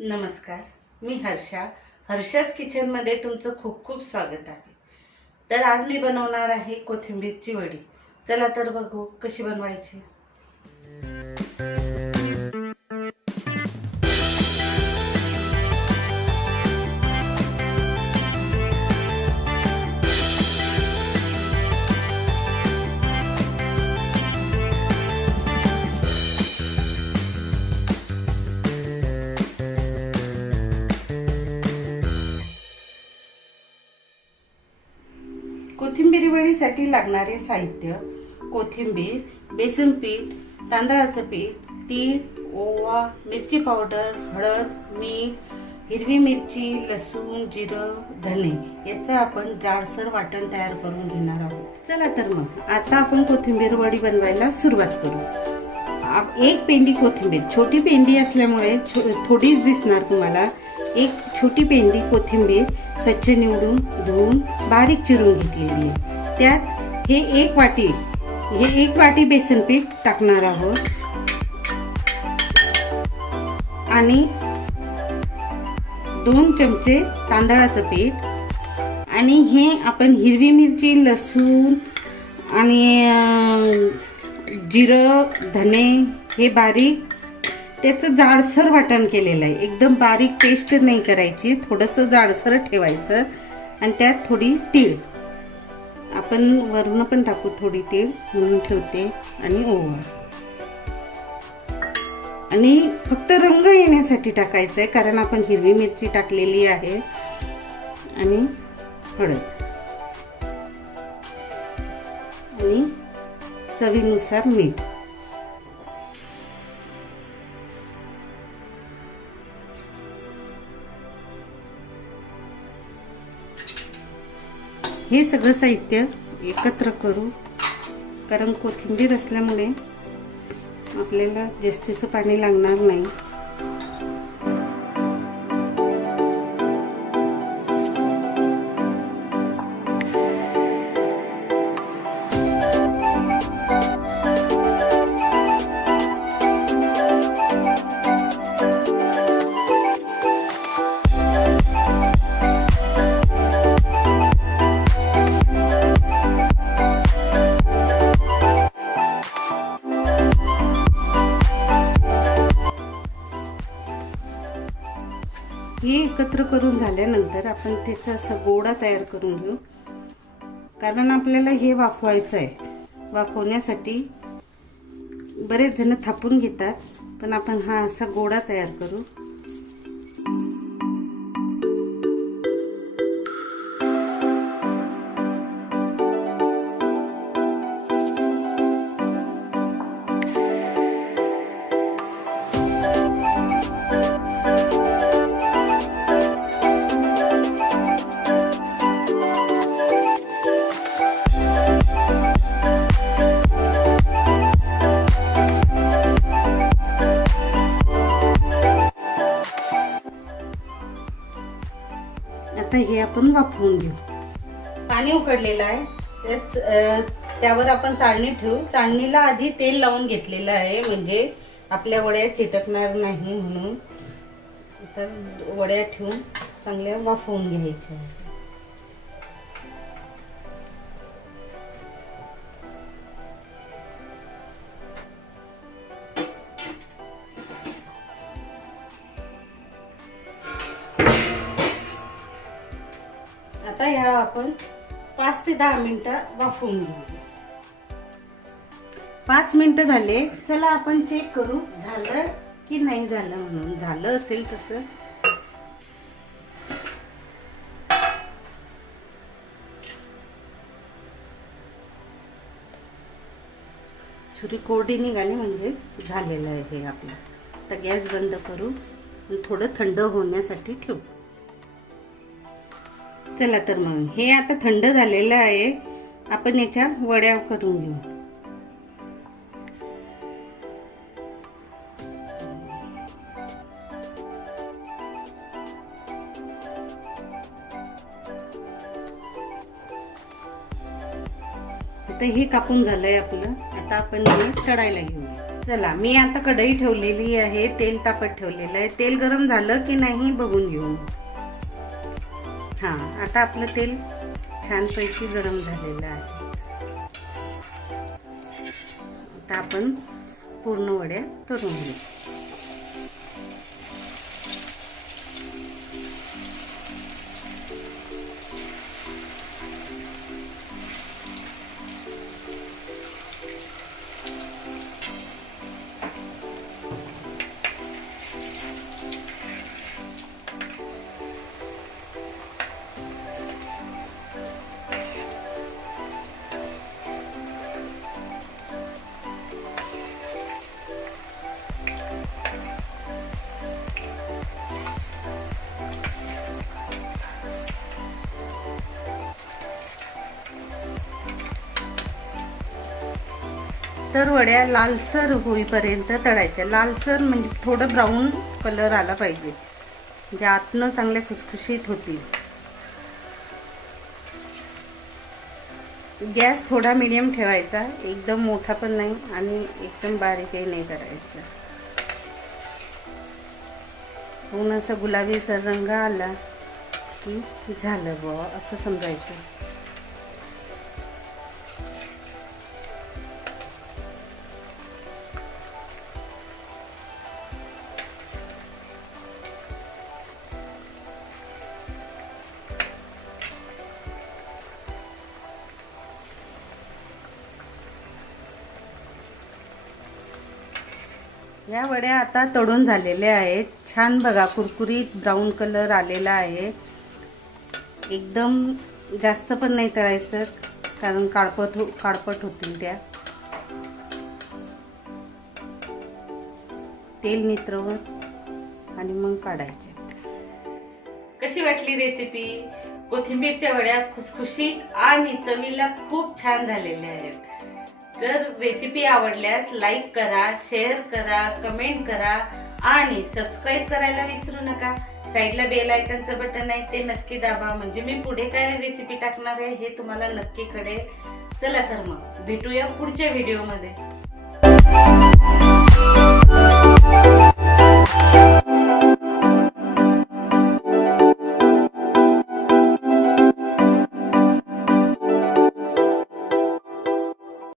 नमस्कार, मी हर्षास किचनमध्ये तुमचं खूप खूप स्वागत आहे. तर आज मी बनवणार आहे कोथिंबीरची वडी. चला तर बघू कशी बनवायची. कोथिंबीर वडीसाठी लागणारे साहित्य: कोथिंबीर, बेसन पीठ, तांदळाचं पीठ, तीळ, ओवा, मिरची पावडर, हळद, मीठ, हिरवी मिरची, लसूण, जिरं, धने याचं आपण जाडसर वाटण तयार करून घेणार आहोत. चला तर मग आता आपण कोथिंबीर वडी बनवायला सुरुवात करू. एक पेंडी कोथिंबीर, छोटी पेंडी असल्यामुळे थोडीच दिसणार तुम्हाला. एक छोटी पेंडी कोथिंबीर स्वच्छ निवडून धुवून बारीक चिरून घेतलेली आहे. त्यात हे एक वाटी बेसन पीठ टाकणार आहोत आणि 2 चमचे तांदळाचं पीठ आणि हे आपण हिरवी मिरची, लसूण आणि जिरं, धने हे बारीक त्याचं जाडसर वाटण केलेलं आहे. एकदम बारीक पेस्ट नाही करायची, थोडंसं जाडसर ठेवायचं. आणि त्यात थोडी तीळ, आपण वरून पण टाकू थोडी तीळ म्हणून ठेवते, आणि ओवा. आणि फक्त रंग येण्यासाठी टाकायचं आहे कारण आपण हिरवी मिरची टाकलेली आहे. आणि हळद आणि चवीनुसार मीठ. हे सगळं साहित्य एकत्र करू, कारण कोथिंबीर असल्यामुळे आपल्याला जास्तीचं पाणी लागणार नाही. हे एकत्र करून झाल्यानंतर आपण त्याचा असा गोळा तयार करून घेऊ, कारण आपल्याला हे वाफवायचं आहे. वाफवण्यासाठी बरेच जण थापून घेतात, पण आपण हा असा गोळा तयार करू. आता हे आपण वाफवून घेऊ. पाणी उकळलेलं आहे, त्यावर आपण चाळणी ठेवू. चाळणीला आधी तेल लावून घेतलेलं आहे, म्हणजे आपल्या वड्या चिटकणार नाही म्हणून. आता वड्या ठेवून चांगल्या वाफवून घ्यायच्या. आता ह्या आपण 5 ते 10 मिनिटं वाफवून घेऊ. 5 मिनिटं झाले. चला आपण चेक करू झालं की नाही झालं म्हणून. झालं असेल तसं छुरी कोरडी निघाली म्हणजे झालेलं आहे हे आपलं. आता गॅस बंद करू, थोडं थंड होण्यासाठी ठेवू. चला तर मग हे आता थंड झालेलं आहे. आपण याच्या वड्या करून घेऊ. आता हे कापून झालंय आपलं. आता आपण हे तळायला घेऊया. चला मी आता कढई ठेवलेली आहे, तेल तापत ठेवलेलं आहे. तेल गरम झालं की नाही बघून घेऊ. हा, आता आपलं तेल छानपैकी गरम झालेलं आहे. आता आपण पूर्ण वड्या तळून घेऊ. तर वड्या लालसर होईपर्यंत तळायच्या. लालसर म्हणजे थोडं ब्राऊन कलर आला पाहिजे, म्हणजे आतनं चांगल्या खुसखुशीत होतील. गॅस थोडा मीडियम ठेवायचा, एकदम मोठा पण नाही आणि एकदम बारीकही नाही करायचा. पूर्ण असं गुलाबीचा रंग आला की झालं बुवा असं समजायचं. या वड्या आता तळून झालेल्या आहेत. छान बघा, कुरकुरीत ब्राऊन कलर आलेला आहे. एकदम जास्त पण नाही तळायचं, कारण काळपट होतील त्या. तेल नितरवत आणि मग काढायचे. कशी वाटली रेसिपी? कोथिंबीरच्या वड्या खुसखुशीत आणि चवीला खूप छान झालेल्या आहेत. जर रेसिपी आवडल्यास लाईक करा, शेअर करा, कमेंट करा आणि सबस्क्राईब करायला विसरू नका. साईडला बेल आयकॉनचं बटन आहे, ते नक्की दाबा, म्हणजे मी पुढे काय रेसिपी टाकणार आहे हे तुम्हाला नक्की कळेल. चला तर मग भेटूया पुढच्या व्हिडिओमध्ये.